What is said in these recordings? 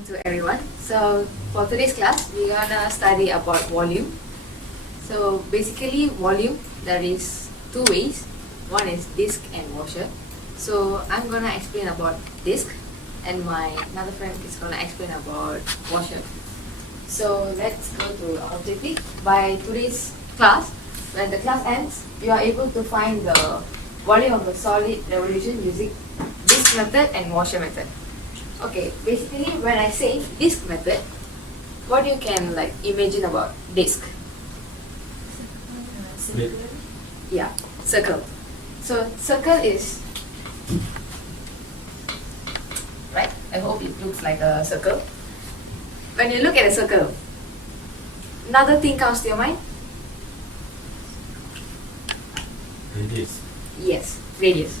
morning to everyone. So for today's class, we're gonna study about volume. So basically volume, there is two ways. One is disk and washer. So I'm gonna explain about disk and my another friend is gonna explain about washer. So let's go to our topic. By today's class, when the class ends, you are able to find the volume of the solid revolution using disk method and washer method. Okay, basically when I say disk method, what you can like imagine about disk? Yeah, circle. So circle is right. I hope it looks like a circle. When you look at a circle, another thing comes to your mind. Radius. Yes, radius.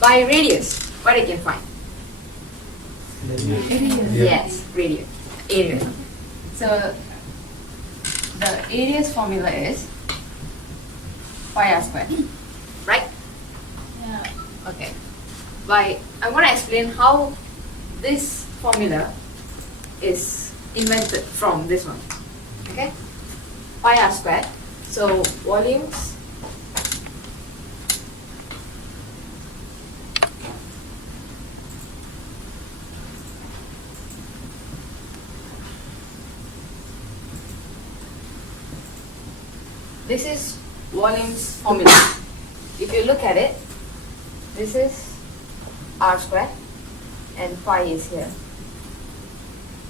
By radius, what you can find? Yes, radius. Area. So the radius formula is pi r squared, right? Yeah. Okay. I'm going to explain how this formula is invented from this one. Okay? Pi r squared. So volumes this is volumes formula. If you look at it, this is r squared and pi is here.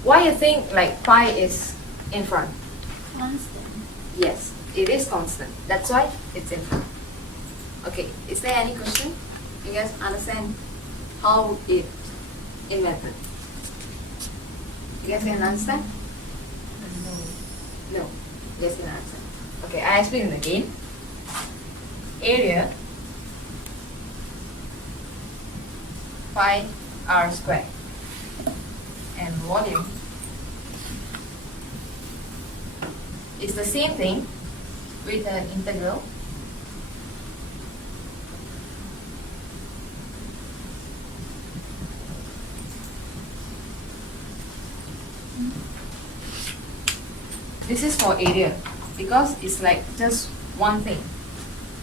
Why you think like pi is in front? Constant. Yes, it is constant. That's why it's in front. Okay, is there any question? You guys understand how it invented? You guys can understand? No. You guys can understand. Okay, I explain it again. Area pi r squared and volume is the same thing with an integral this is for area because it's like just one thing.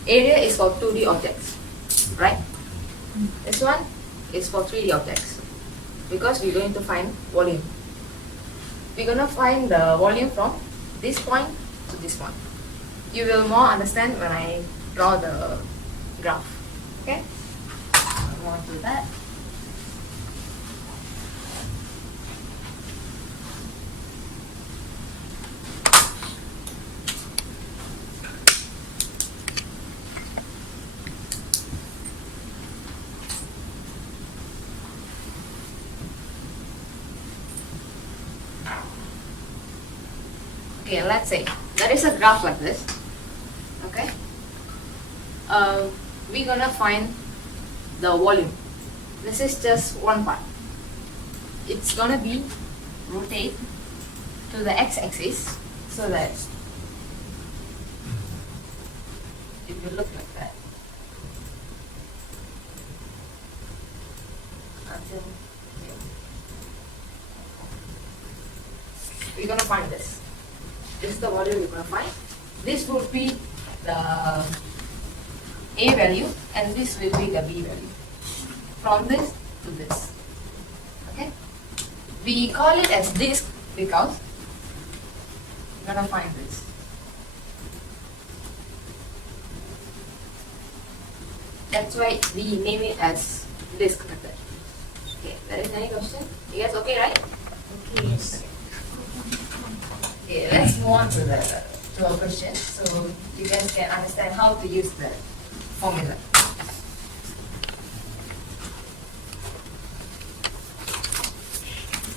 Area is for 2D objects, right? This one is for 3D objects because we're going to find volume. We're going to find the volume from this point to this point. You will more understand when I draw the graph. Okay? I want to do that. Okay, let's say there is a graph like this. Okay, we're gonna find the volume. This is just one part. It's gonna be rotate to the x-axis so that it will look like that until here. We're gonna find this. This is the volume you're going to find. This would be the A value and this will be the B value. From this to this. Okay? We call it as disk because we're going to find this. That's why we name it as disk method. Okay, there is any question? You guys okay, right? Okay. Okay. Okay, let's move on to our question so you guys can understand how to use the formula.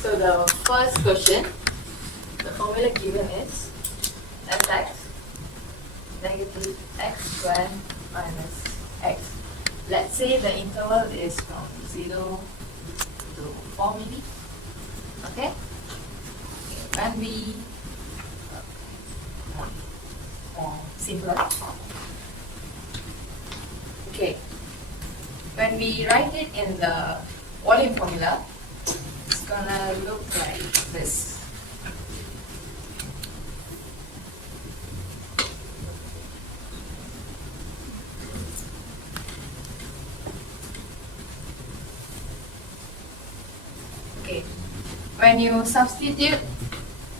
So the first question, the formula given is fx negative x squared minus x. Let's say the interval is from 0 to 4 maybe. Okay? When we simpler. Okay. when we write it in the volume formula, it's gonna look like this. Okay, when you substitute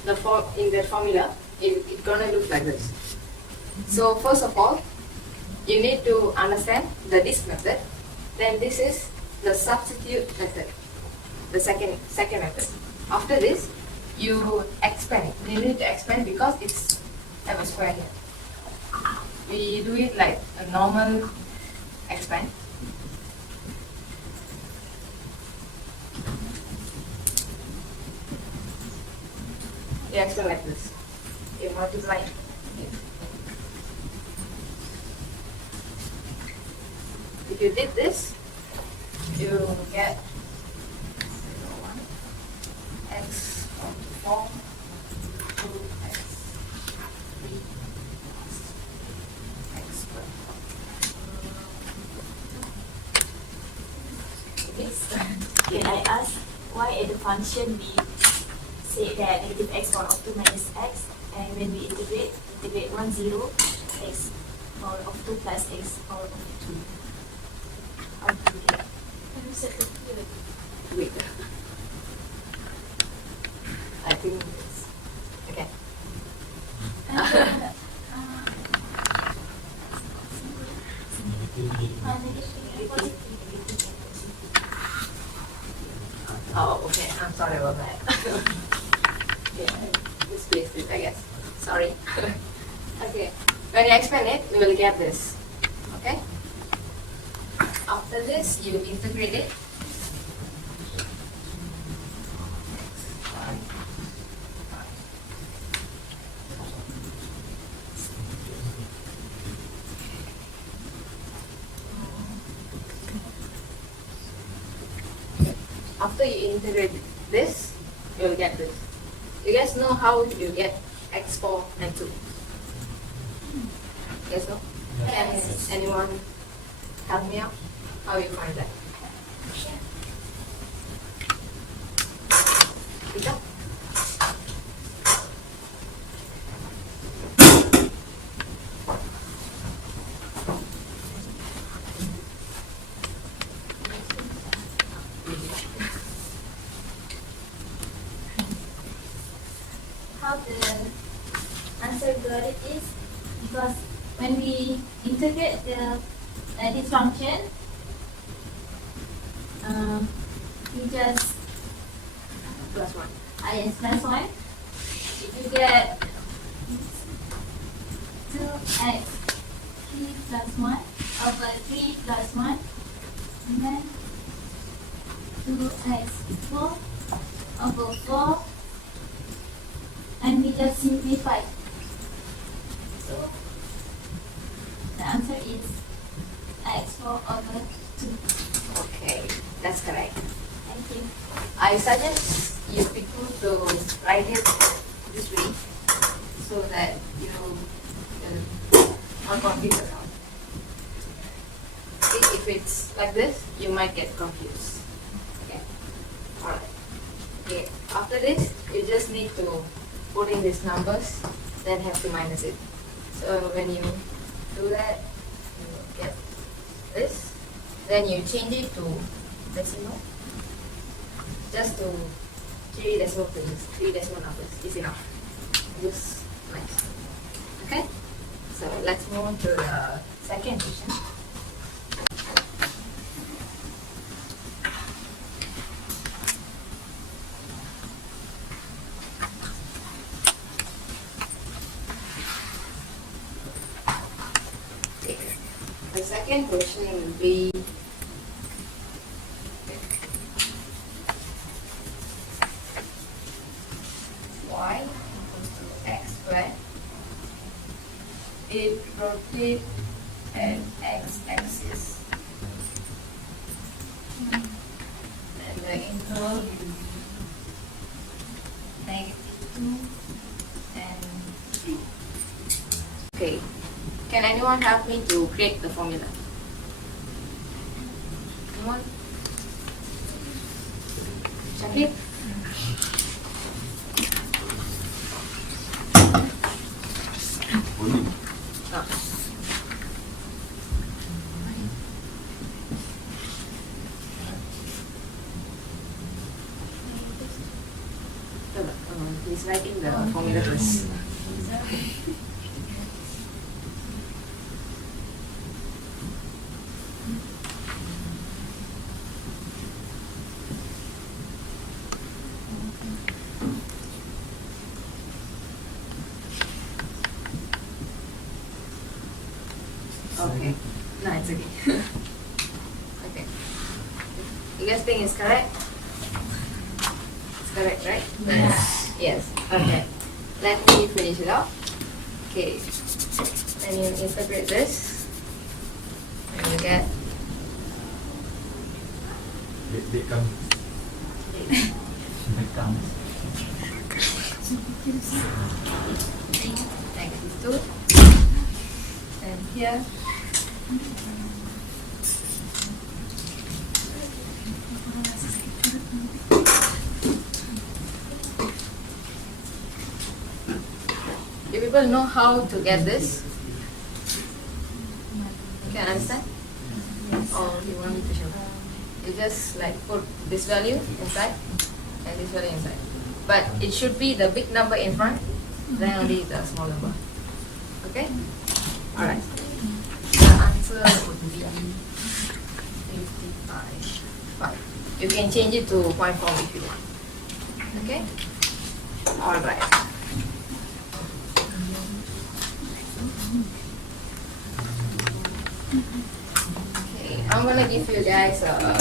the in the formula, it's gonna look like this. So first of all, you need to understand the disk method. Then this is the substitute method, the second method. After this, you expand. You need to expand because it's have a square here. We do it like a normal expand. You expand like this. You multiply. If you did this, you get 1 x 4 2x 3 x squared. Can I ask why at the function we say that negative x power of 2 minus x, and when we integrate 1, 0, x power of 2 plus x power of 2. How do we get? Wait. I think it's okay. Oh, okay. I'm sorry about that. Yeah, misplaced it, I guess. Sorry. Okay. When you expand it, you will get this. Okay. After this, you integrate it. After you integrate this, you will get this. You guys know how you get x4 and 2? You guys know? Yes. Can anyone help me out? How you find that? Rita? How the answer got it is because when we integrate this function, we just Plus 1. yes, plus 1. You get 2x 3 plus 1 over 3 plus 1, and then 2x 4 over 4, and we just simplify. So the answer is x4 over 2. Okay, that's correct. Thank you. I suggest you people to write it this way so that you will not confuse around. If it's like this, you might get confused. Okay. Alright. Okay. After this, you just need to put in these numbers, then have to minus it. So when you do that, you get this. Then you change it to decimal. Just to 3 decimal places, 3 decimal numbers is enough. Just nice. Okay? So let's move on to the second question. The second question will be y equals to x squared. It rotates at x-axis, and the interval is -2 and 3. Okay, can anyone help me to create the formula? come on. Syakib. Volume. Ah. He's writing the formula first. Okay. No, it's okay. Okay. You guys think it's correct? It's correct, right? Yes. Yes. Okay. Let me finish it up. Okay. Then you interpret this. And you get They come. They come. X2. And here. Do people know how to get this? You can understand? Or you want me to show? You just like put this value inside and this value inside. But it should be the big number in front, then only the small number. Okay? Alright. The answer would be 55. You can change it to 0.4 if you want. Okay? Alright. Okay, I'm gonna give you guys a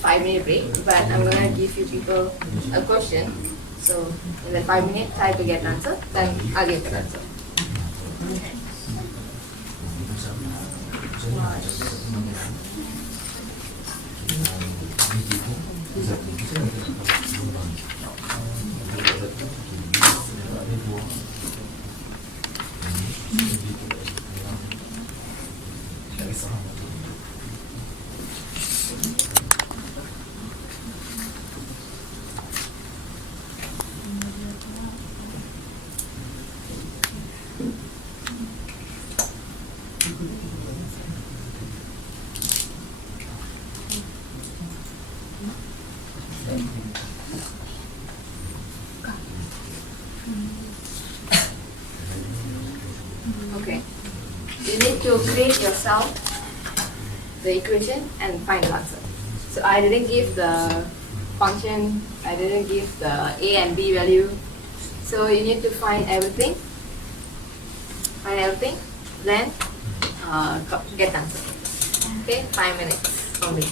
5-minute break, but I'm gonna give you people a question. So in the 5 minutes, try to get an answer, then I'll give the answer. Okay. Okay. You need to create yourself the equation and find the answer. So I didn't give the function, I didn't give the a and b value. So you need to find everything, then get the answer. Okay, 5 minutes only.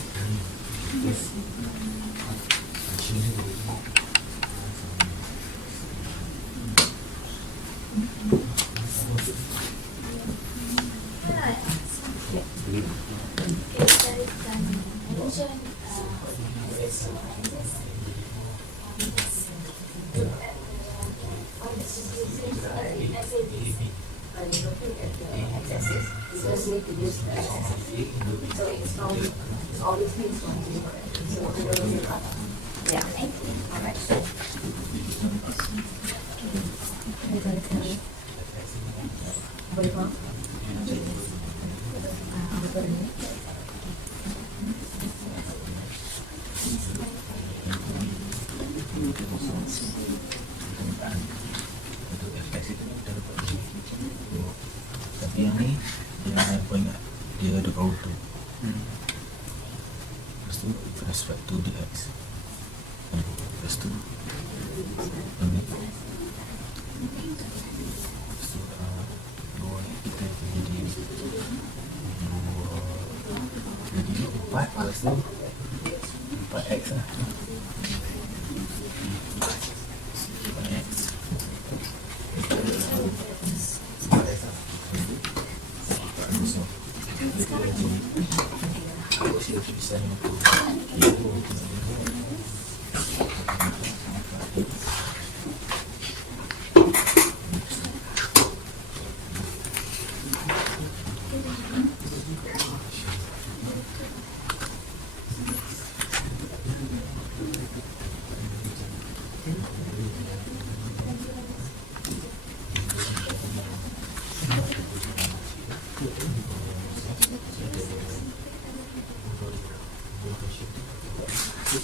Just need to use the x-axis. So it's from obviously it's going to be correct. So we're going to do that. Yeah. Alright. Boleh faham? Tapi yang ni dia kau ingat dia ada power tu. Lepas tu respect to dx. Lepas tu ini. Lepas tu bawah ni kita jadi 4. Lepas tu 4x lah. 4x.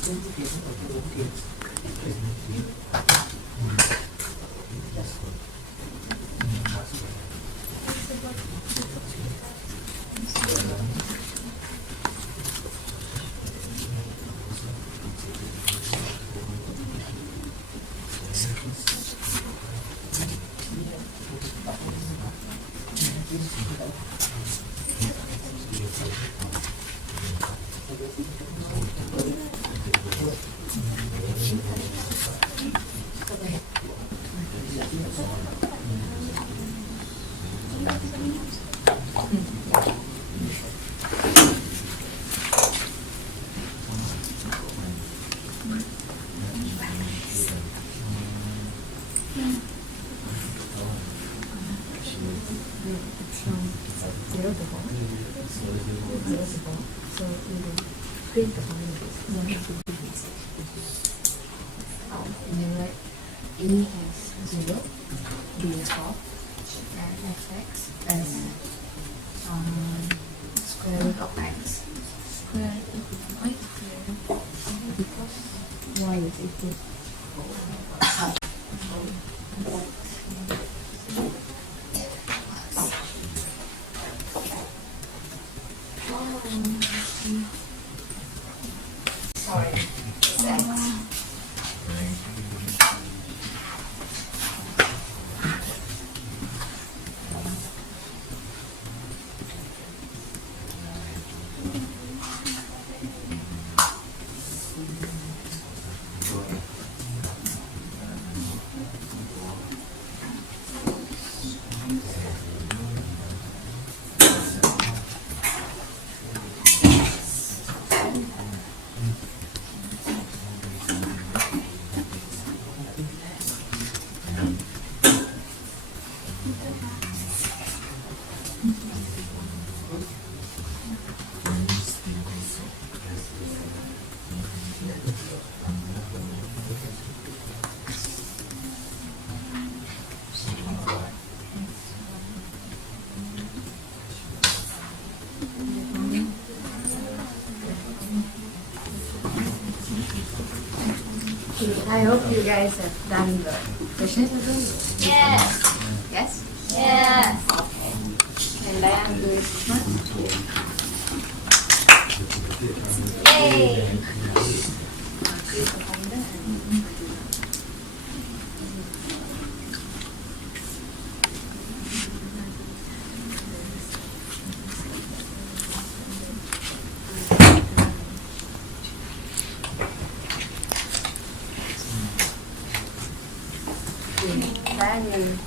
And then write A as 0, B as 4, and fx as square root of x. Square root of y because y is equal to sorry, it's x. I hope you guys have done the question. Yes. Yes? Yes. Okay. And I am doing this one. Yay. Create a folder and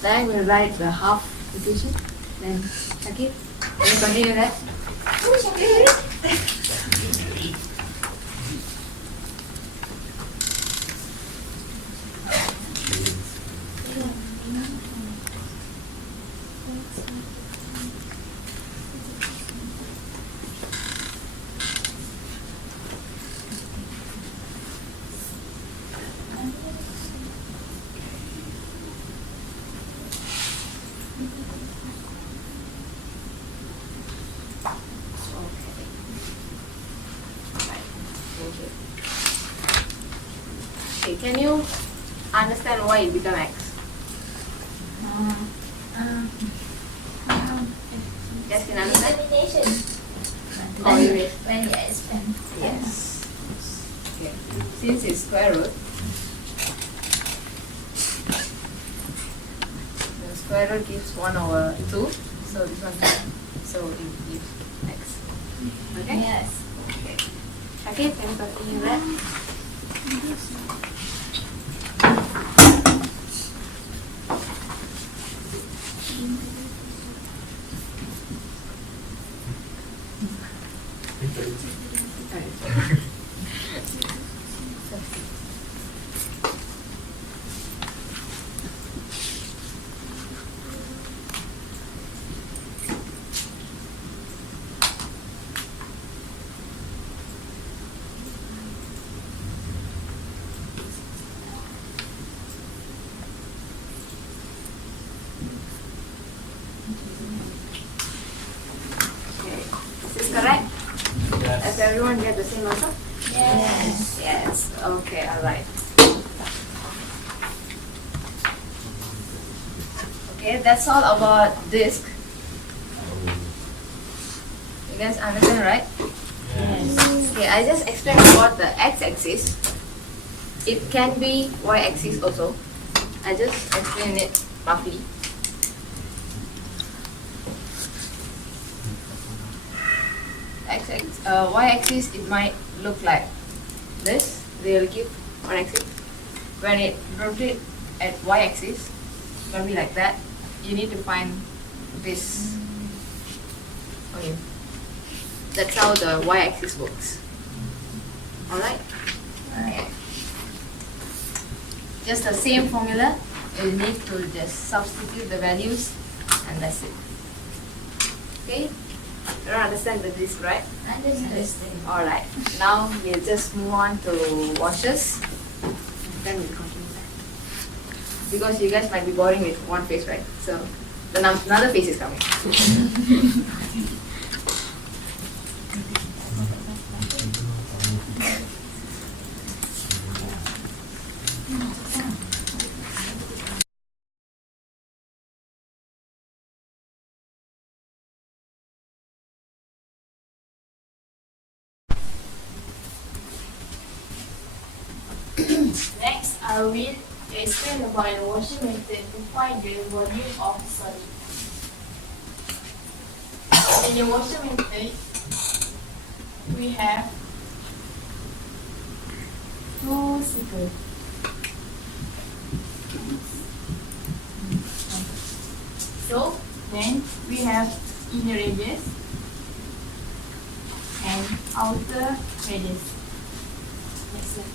then we'll write the half equation. Then Shakir, can you continue that? Okay, can you understand why it become X? Yes, can you understand? Elimination. Oh, you will. When you expand. Yes. Okay. Since it's square root, the square root gives 1/2. So this one, so it gives X. Okay? Yes. Okay. Okay, can you continue that? Okay. Is this correct? Does everyone get the same answer? Yes. Yes. Okay. All right. Okay, that's all about disk. You guys understand, right? Yes. Okay, I just explained about the x-axis. It can be y-axis also. I just explained it roughly. Y-axis, it might look like this. They'll give y-axis. When it rotates at y-axis, it's gonna be like that. You need to find this. Okay. That's how the y-axis works. Alright? Okay. Just the same formula. You need to just substitute the values and that's it. Okay? You don't understand the disk, right? Understand. Alright. Now we'll just move on to washes. Then we'll continue that. Because you guys might be boring with one face, right? So another face is coming. Next, I will explain about the washing method to find the volume of solid. In the washing method, we have two circles. So then we have inner radius and outer radius. Next slide.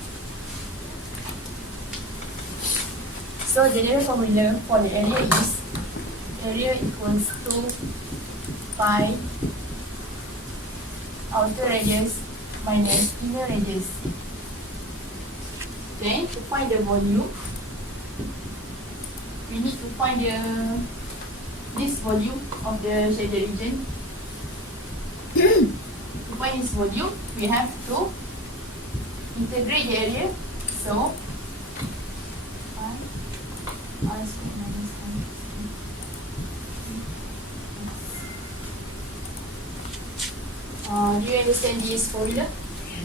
So general formula for the area is area equals to pi outer radius minus inner radius. Then to find the volume, we need to find this volume of the shaded region. To find this volume, we have to integrate the area. So R squared minus do you understand this formula?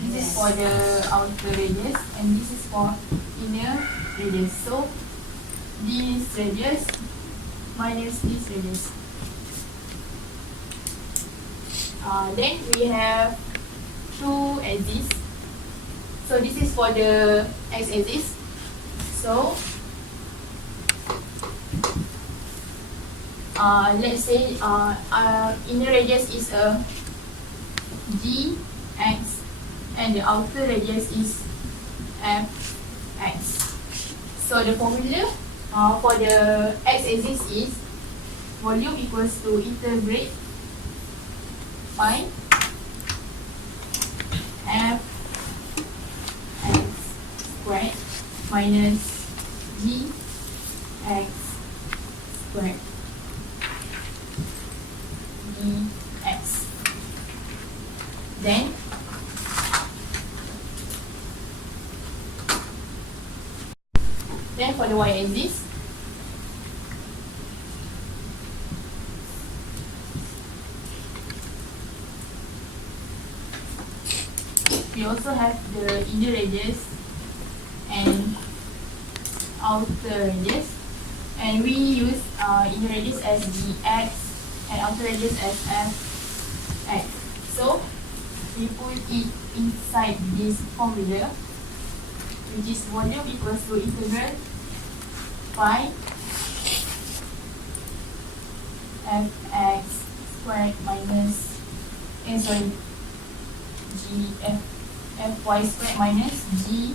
This is for the outer radius and this is for inner radius. So this radius minus this radius. Then we have two axes. So this is for the x-axis. So let's say inner radius is a gx and the outer radius is fx. So the formula for the x-axis is volume equals to integrate pi f x squared minus g x squared dx. Then for the y-axis, we also have the inner radius and outer radius, and we use inner radius as dx and outer radius as fx. So we put it inside this formula, which is volume equals to integral pi fx squared minus fy squared minus g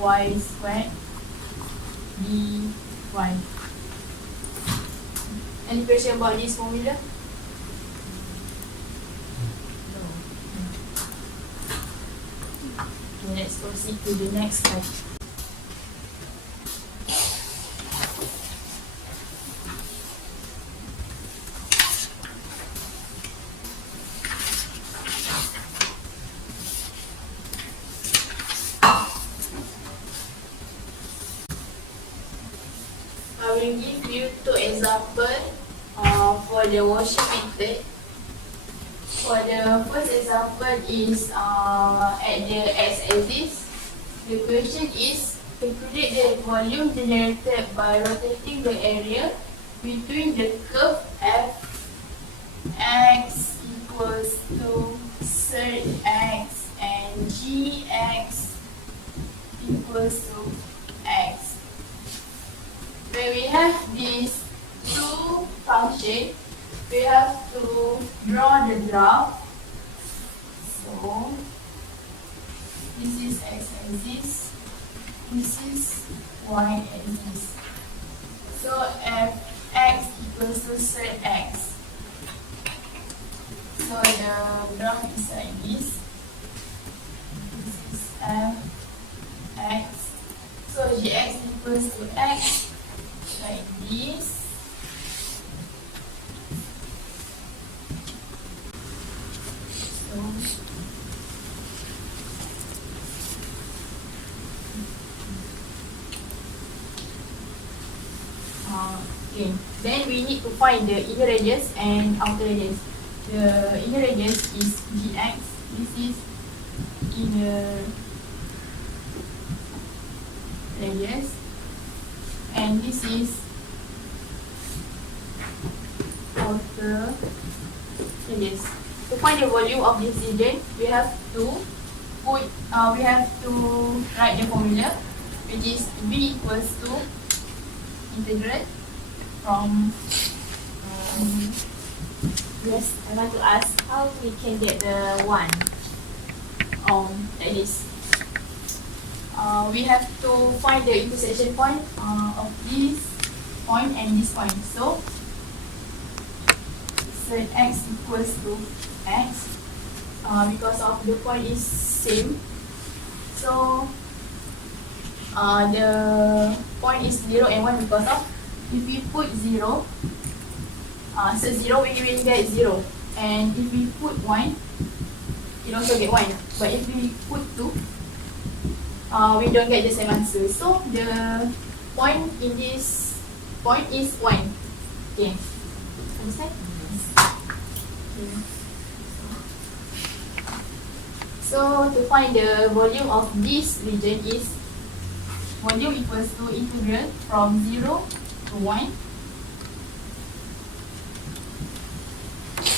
y squared dy. Any question about this formula? Okay, let's proceed to the next slide. example for the washing method. For the first example is at the x-axis. The question is calculate the volume generated by rotating the area between the curve f x equals to set x and gx equals to x. When we have these two functions, we have to draw the graph. So this is x-axis, this is y-axis. So f(x) equals to set x. So the graph is like this. This is f(x). So gx equals to x, like this. Okay. Then we need to find the inner radius and outer radius. The inner radius is gx. This is inner radius, and this is outer radius. To find the volume of this region, we have to write the formula, which is v equals to integral from yes, I want to ask how we can get the 1 like this. We have to find the intersection point of this point and this point. So set x equals to x because of the point is same. So the point is 0 and 1 because of, if we put 0, so 0 we will get 0, and if we put 1, it also get 1. But if we put 2, we don't get the same answer. So the point in this point is 1. Okay, understand? Okay. So to find the volume of this region is volume equals to integral from 0 to 1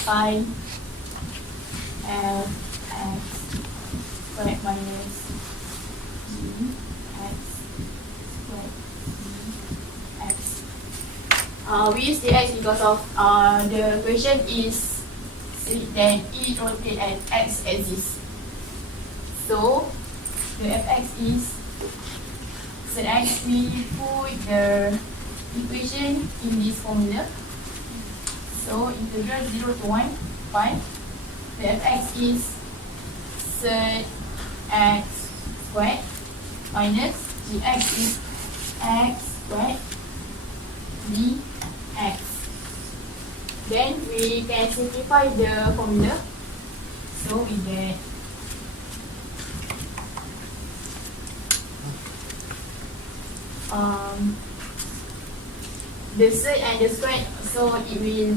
pi f(x) squared minus gx squared dx. We use dx because of the question is that it rotates at x-axis. So the fx is set x. We put the equation in this formula. So integral 0 to 1 pi. The fx is set x squared minus gx is x squared dx. Then we can simplify the formula. So we get the set and the squared, so it will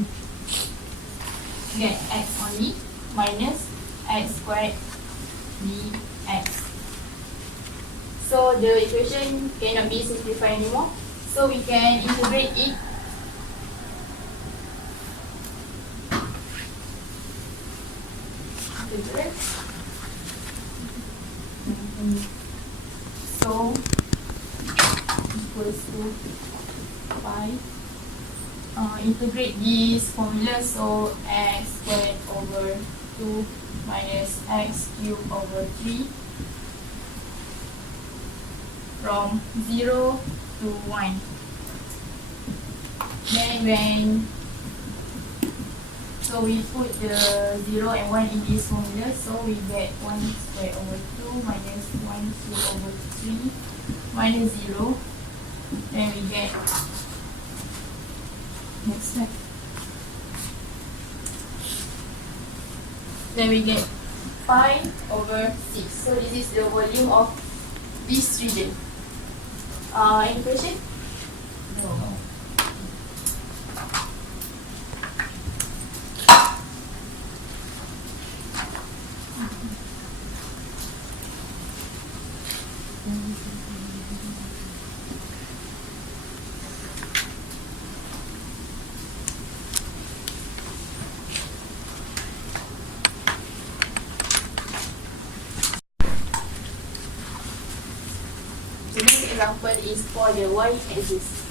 get x only minus x squared dx. So the equation cannot be simplified anymore, so we can integrate it. So equals to pi. Integrate this formula, so x squared over 2 minus x cubed over 3 from 0 to 1. Then so we put the 0 and 1 in this formula, so we get 1 squared over 2 minus 1 cubed over 3 minus 0. Then we get next step. Then we get pi over 6. So this is the volume of this region. Any question? No. example is for the y-axis.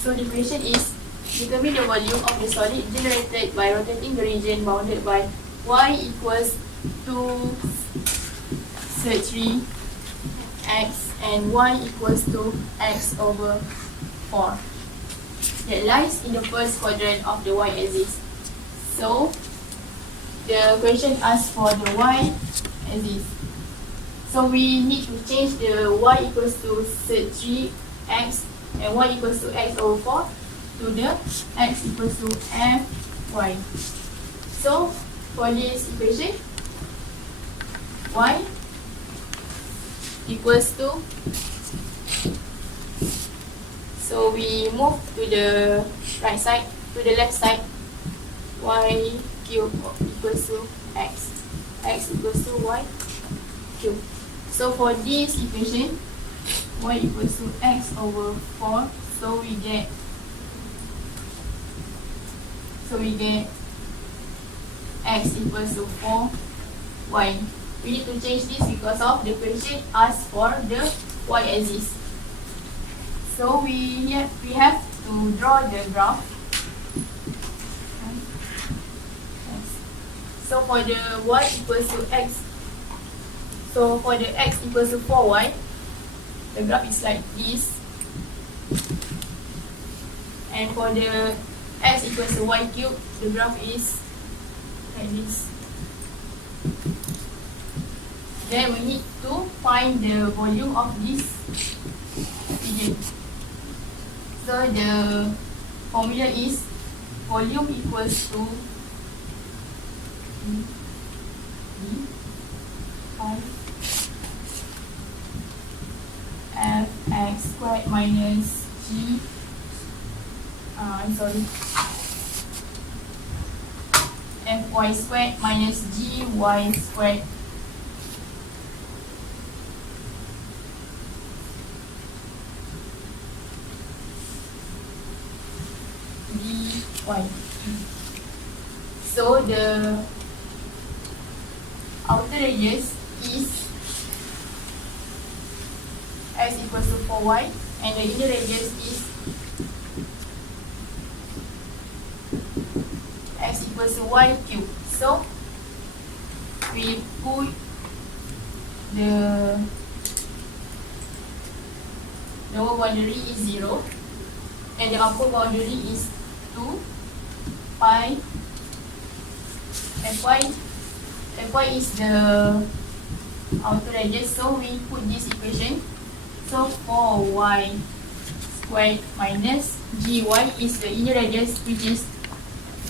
So the question is, determine the volume of the solid generated by rotating the region bounded by y equals to 3 x and y equals to x over 4 that lies in the first quadrant of the y-axis. So the question asks for the y-axis. So we need to change the y equals to 3x and y equals to x over 4 to the x equals to fy. So for this equation, y equals to, so we move to the right side, to the left side, y cube equals to x equals to y cube. So for this equation, y equals to x over 4, so we get x equals to 4y. We need to change this because of the question asks for the y-axis. So we have to draw the graph. So for the y equals to x, so for the x equals to 4y, the graph is like this. And for the x equals to y cube, the graph is like this. Then we need to find the volume of this region. So the formula is volume equals to V pi fx squared minus g, fy squared minus gy squared dy. So the outer radius is x equals to 4y and the inner radius is x equals to y cube. So we put the lower boundary is 0 and the upper boundary is 2 pi fy is the outer radius, so we put this equation. So 4y squared minus gy is the inner radius, which is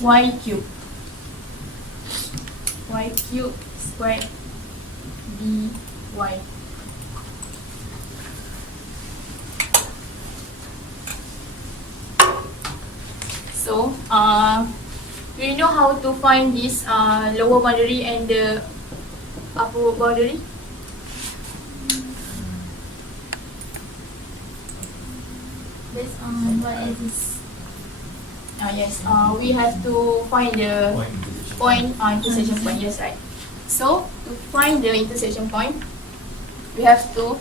y cube squared dy. So do you know how to find this lower boundary and the upper boundary? Based on what is this? Yes, we have to find the point, intersection point, yes, right. So to find the intersection point, we have to,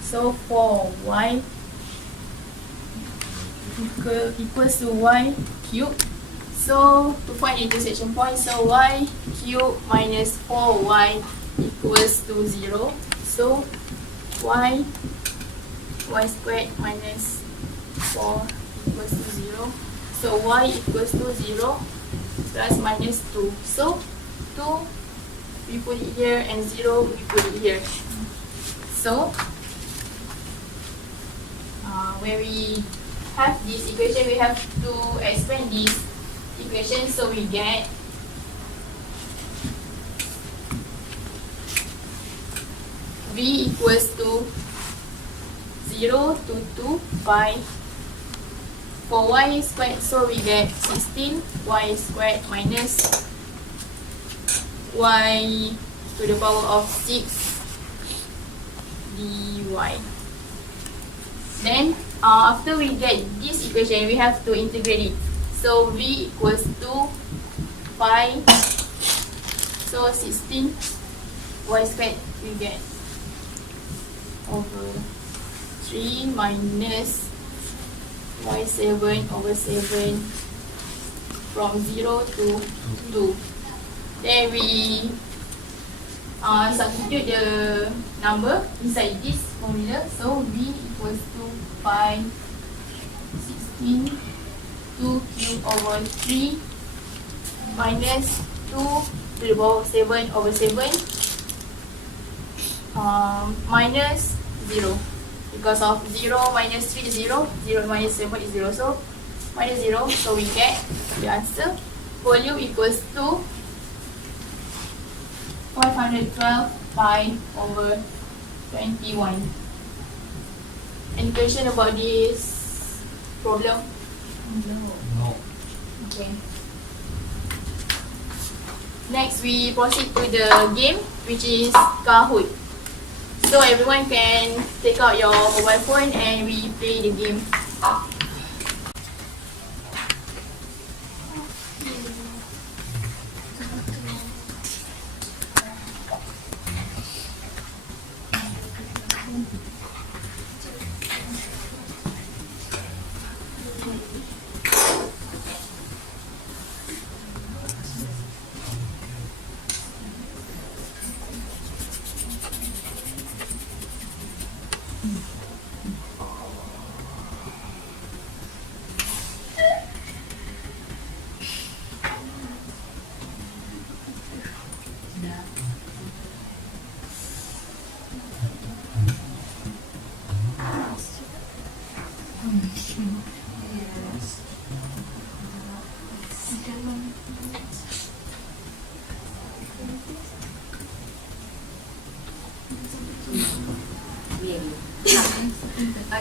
so for y equals to y cube. So to find the intersection point, so y cube minus 4y equals to 0. So y squared minus 4 equals to 0. So y equals to 0 plus minus 2. So 2 we put it here and 0 we put it here. So where we have this equation, we have to expand this equation, so we get v equals to 0 to 2 pi for y squared, so we get 16 y squared minus y to the power of 6 dy. Then after we get this equation, we have to integrate it. So v equals to pi, so 16 y squared we get over 3 minus y7 over 7 from 0 to 2. Then we substitute the number inside this formula. So v equals to pi 16 2 cube over 3 minus 2 to the power of 7 over 7 minus 0. Because of 0 minus 3 is 0, 0 minus 7 is 0, so minus 0, so we get the answer. Volume equals to 512 pi over 21. Any question about this problem? No. Okay. Next, we proceed to the game, which is Kahoot. So everyone can take out your mobile phone and we play the game.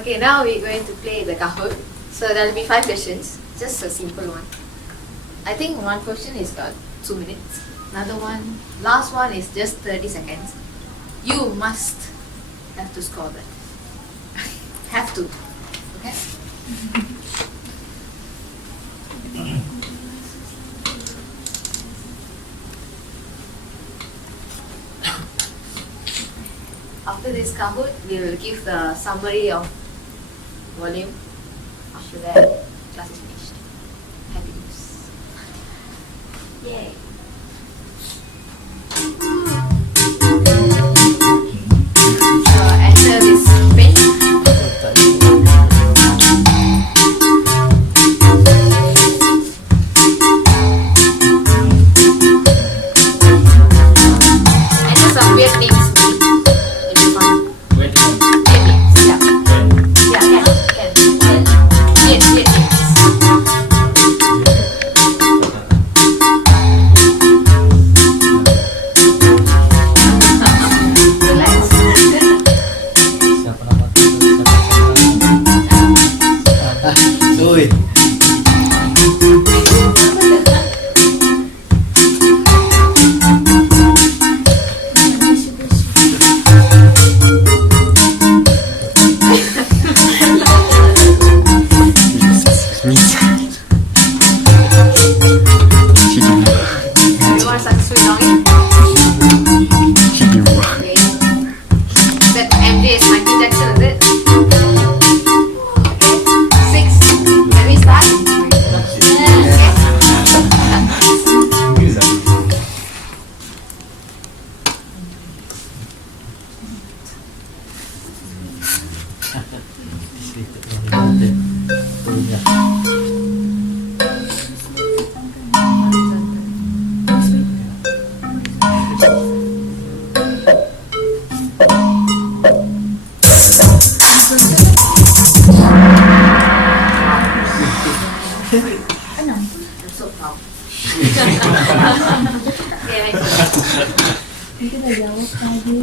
Okay, now we're going to play the Kahoot. So there will be 5 questions, just a simple one. I think one question is got 2 minutes. Another one, last one is just 30 seconds. You must have to score that. Have to. Okay? After this Kahoot, we will give the summary of volume. After that, class is finished. Happy news. Yay. So enter this page. Enter some weird names. It'll be fun. Wait. Weird names. Yeah. Yeah, can. Weird names. Relax. Siapa nama tu? Oi. Everyone successfully login. Okay. That MJ is Michael Jackson, is it? Okay. 6. Can we start? I'm so proud. Okay, next. Kita dah jawab tadi.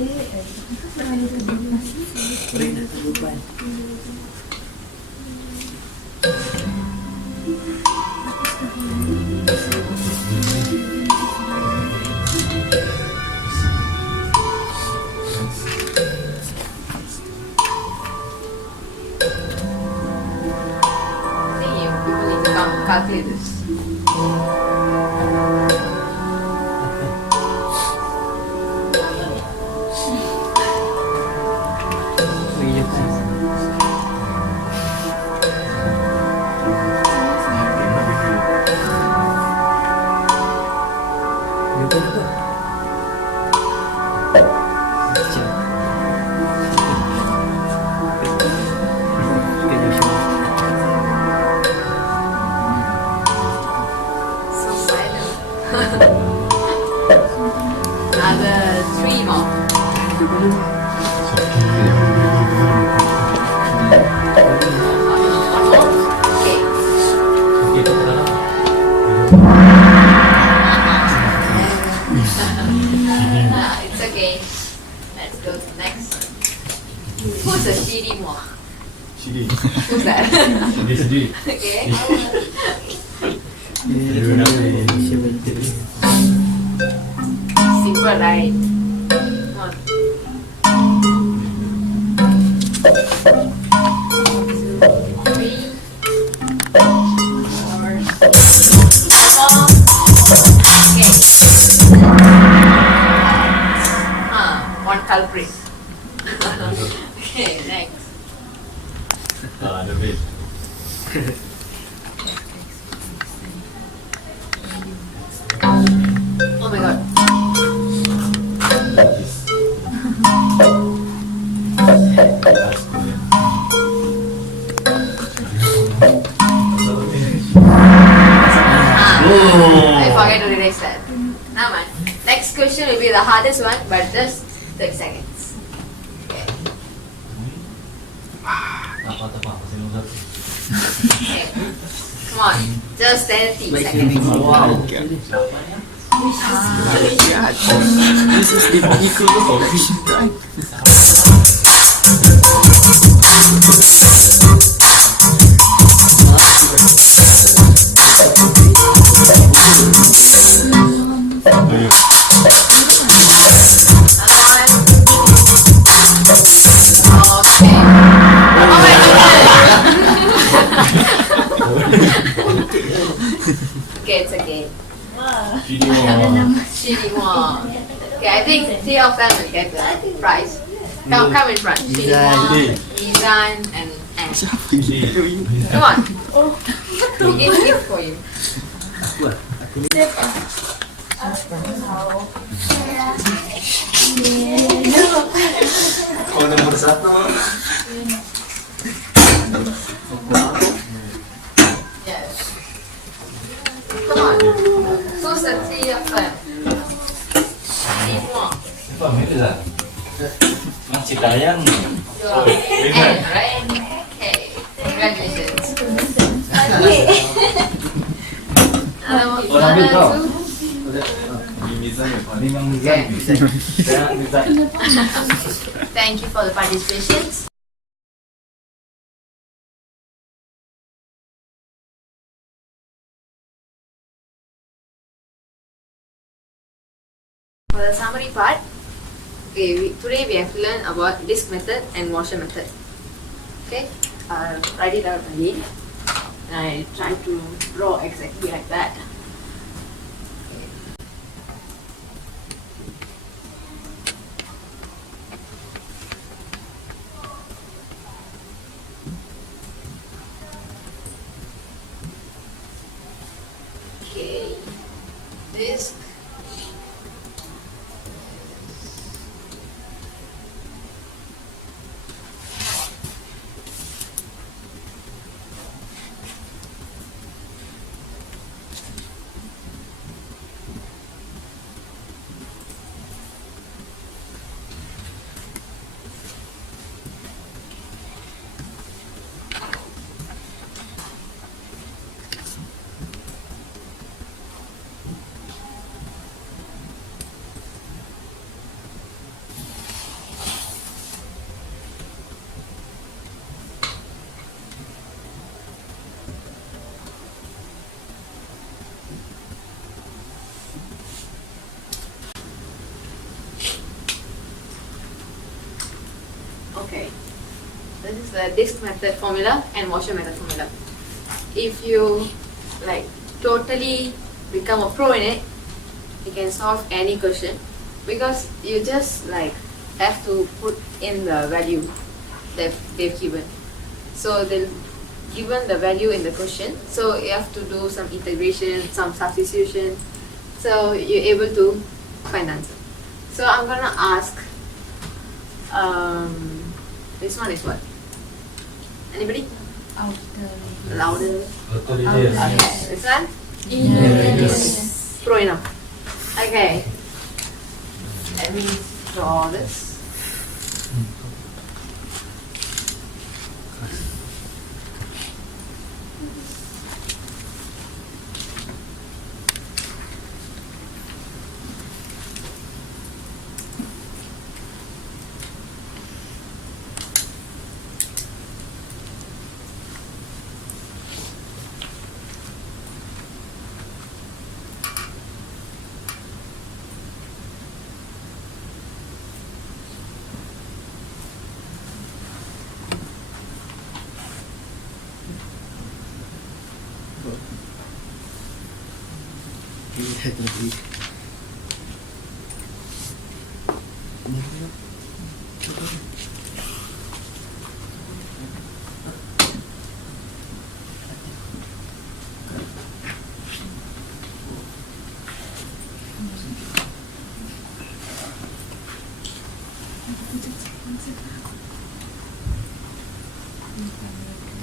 See you. People need to calculate this. CD more. CD. Who's that? CD. Okay. Simple, right? Come on. 2, 3, 4. Okay. One culprit. Okay, next. The weight. Oh my god. I forget to erase that. Never mind. Next question will be the hardest one, but just 30 seconds. Okay. Okay. Come on. Just 30 seconds. Wow. This is the equal solution, right? Okay, it's okay. CD more. Shitty one. Okay, I think 3 of them will get the prize. Come in front. Shitty one, Mizan, and Anne. Come on. We give gift for you. Oh, nomor 1. Yes. Come on. Who's the 3 of them? Shitty one. Masih tayang. You're Anne, right? Okay. Congratulations. Orang ambil kau. Two. Memang Mizan. Saya Mizan. Thank you for the participation. For the summary part, okay, today we have learned about disk method and washer method. Okay, I'll write it out again. And I try to draw exactly like that. Okay, disk. Okay, this is the disk method formula and washer method formula. If you like totally become a pro in it, you can solve any question because you just like have to put in the value that they've given. So they've given the value in the question, so you have to do some integration, some substitution, so you're able to find the answer. So I'm gonna ask, this one is what? Anybody? Louder. Okay, this one? Yes. Pro enough. Okay. Let me draw this.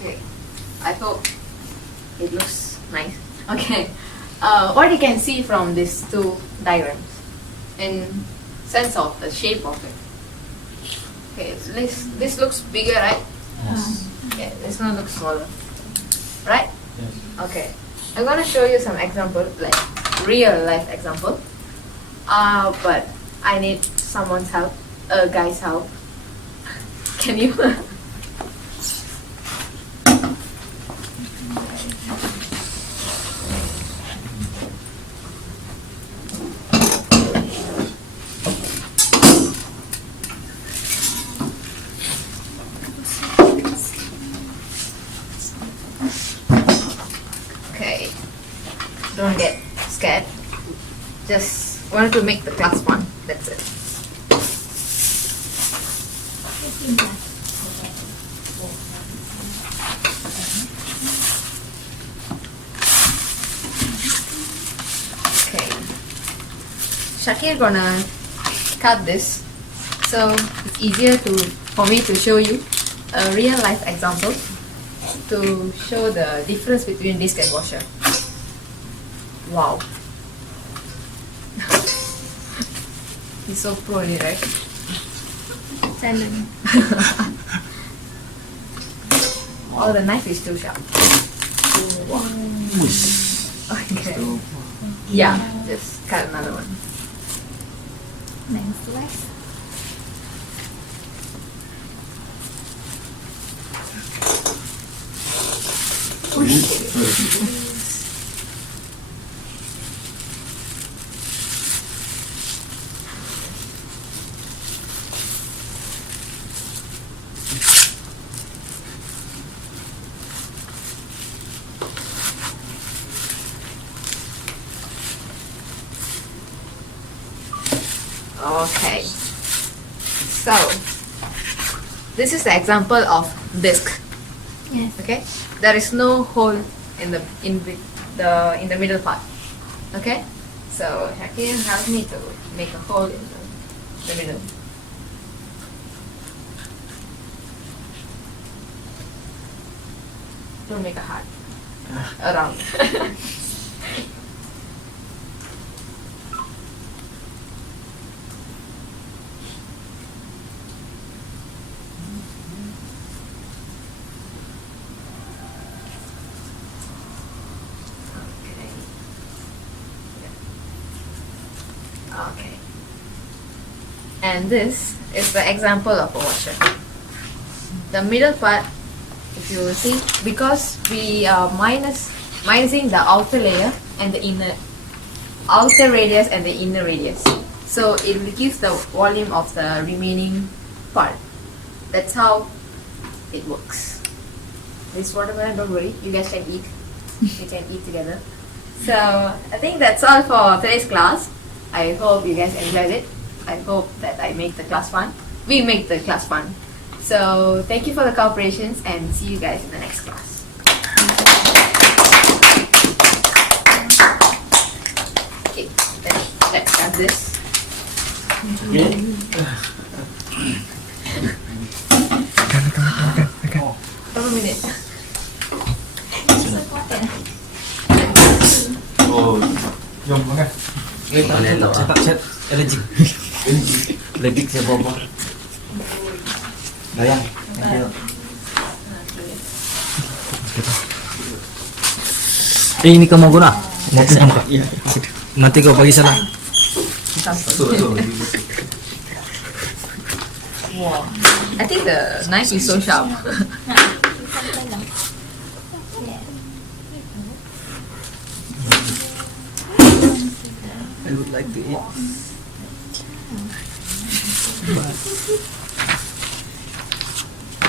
Okay, I hope it looks nice. Okay, what you can see from these two diagrams in sense of the shape of it. Okay, so this looks bigger, right? Yes. Okay, this one looks smaller, right? Yes. Okay, I'm gonna show you some example, like real life example. But I need someone's help, a guy's help. Can you? Okay, don't get scared. Just wanted to make the class fun. That's it. Okay, Shakir gonna cut this, so it's easier for me to show you a real life example to show the difference between disc and washer. Wow. He's so pro in it, right? Talent. Oh, the knife is too sharp. Wow. Okay. Yeah, just cut another one. Next slide. Okay. So, this is the example of disc. Yes. Okay, there is no hole in the middle part. Okay, so Shakir help me to make a hole in the middle. Don't make a heart around. Okay. And this is the example of a washer. The middle part, if you see, because we are minusing the outer layer and the outer radius and the inner radius, so it reduces the volume of the remaining part. That's how it works. This watermelon, don't worry, you guys can eat. You can eat together. So I think that's all for today's class. I hope you guys enjoyed it. I hope that I make the class fun. We make the class fun. So thank you for the cooperations and see you guys in the next class. Okay, let's cut this. Berapa minit? Oh, jom makan. Saya allergic. Allergic saya bawa. Bayang. Ini kamu guna. Nanti kau bagi salah. Wow, I think the knife is so sharp. I would like to eat.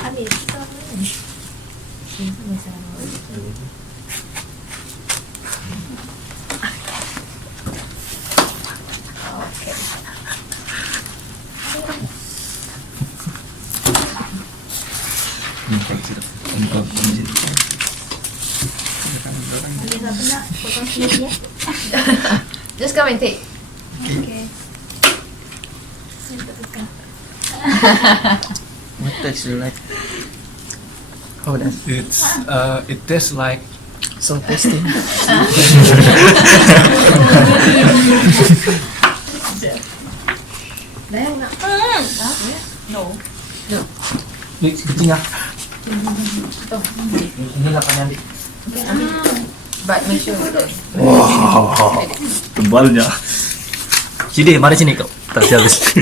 Ambil. Siapa nak potong sendiri ya? Just come and take. Okay. Saya tak suka. What tastes you like? Oh, that's It tastes like so tasty. Dayang nak. No. Ni kucing ah. Ini lapangan di. But make sure. Wow, tebalnya. Sini, mari sini kau. Tak habis.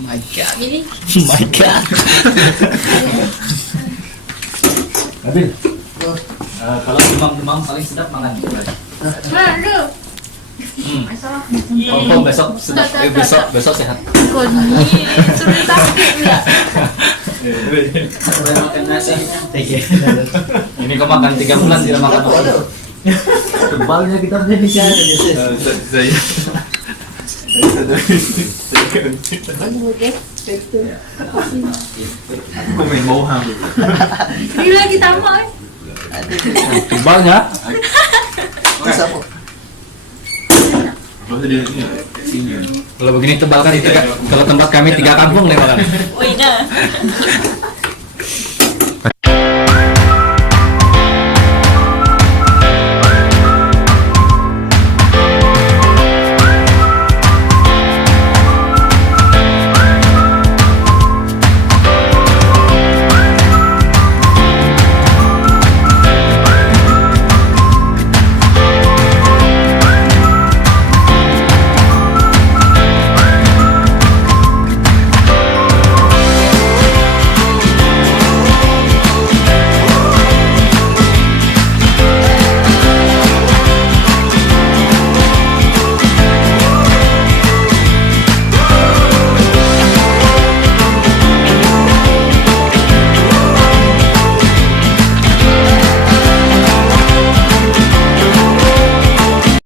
My God. My God. Abil. Kalau demam-demam paling sedap makan. Mana? Confirm besok sedap. Besok sehat. Kau ni suruh takut pula. Makan nasi. Ini kau makan 3 bulan tidak makan apa. Tebalnya kita menjadi siapa? saya Kau main bau ham. Ni lagi tamak eh. Tebalnya. Kalau dia ni sini. Kalau begini tebal kan kalau tempat kami 3 kampung lebaran. Oh, ina.